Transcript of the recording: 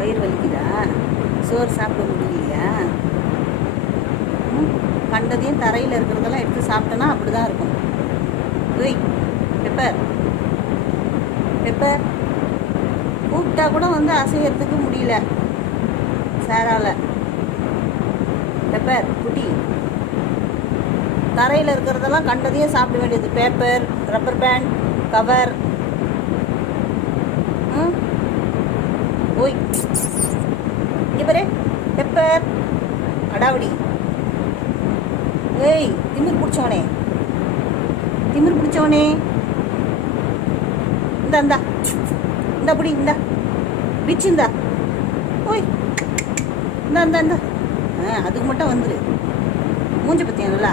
வயிறு வலிக்குதா? சோறு சாப்பிட முடியலையா? கண்டதையும் தரையில் இருக்கிறதெல்லாம் எடுத்து சாப்பிட்டோன்னா அப்படி தான் இருக்கும். ஒய் பெப்பர், பெப்பர் கூப்பிட்டா கூட வந்து அசையறதுக்கு முடியல சாரால. பெப்பர் குட்டி, தரையில் இருக்கிறதெல்லாம் கண்டதையும் சாப்பிட வேண்டியது. Paper, rubber band, cover. ஓய் இங்கே பாரு பெப்பர், அடாவடி. ஏய் திமிர் பிடிச்சவனே, திமிர் பிடிச்சவனே, இந்தா இந்தா இந்த அப்படி இந்தா பிச்சு இந்தா. ஓய் இந்தா இந்தா இந்தா. அதுக்கு மட்டும் வந்துரு. மூஞ்ச பத்தியா நல்லா